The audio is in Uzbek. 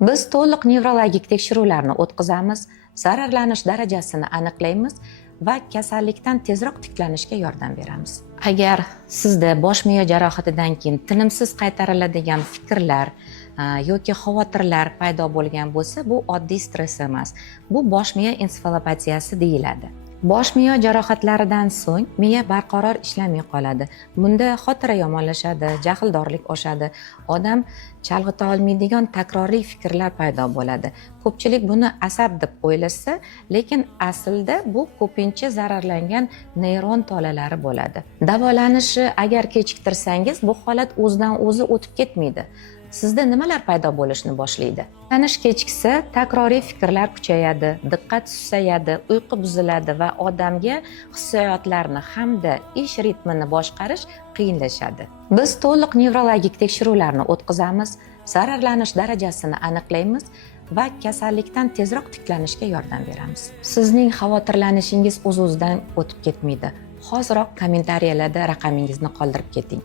Biz to'liq nevrologik tekshiruvlarni o'tkazamiz, zararlanish darajasini aniqlaymiz va kasallikdan tezroq tiklanishga yordam beramiz. Agar sizda bosh miya jarohatidan keyin tinimsiz qaytariladigan fikrlar yoki xavotirlar paydo bo'lgan bo'lsa, bu oddiy stress emas. Bu bosh miya ensefalopatiyasi deyiladi. Bosh miya jarohatlaridan so'ng miya barqaror ishlamay qoladi. Bunda xotira yomonlashadi, jahldorlik oshadi, odam chalg'ita olmaydigan takroriy fikrlar paydo bo'ladi. Ko'pchilik buni asab deb o'ylasa, lekin aslida bu ko'pincha zararlangan neyron tolalari bo'ladi. Davolanishi agar kechiktirsangiz, bu holat o'zidan o'zi o'tib ketmaydi. Sizda nimalar paydo bo'lishni boshlaydi? Tanish kechiksa, takroriy fikrlar kuchayadi, diqqat susayadi, uyqu buziladi va odamga hissiyotlarni hamda ish ritmini boshqarish qiyinlashadi. Biz to'liq nevrologik tekshiruvlarni o'tkazamiz, zararlanish darajasini aniqlaymiz va kasallikdan tezroq tiklanishga yordam beramiz. Sizning xavotirlanishingiz o'z-o'zidan o'tib ketmaydi. Hoziroq kommentariyalarda raqamingizni qoldirib keting.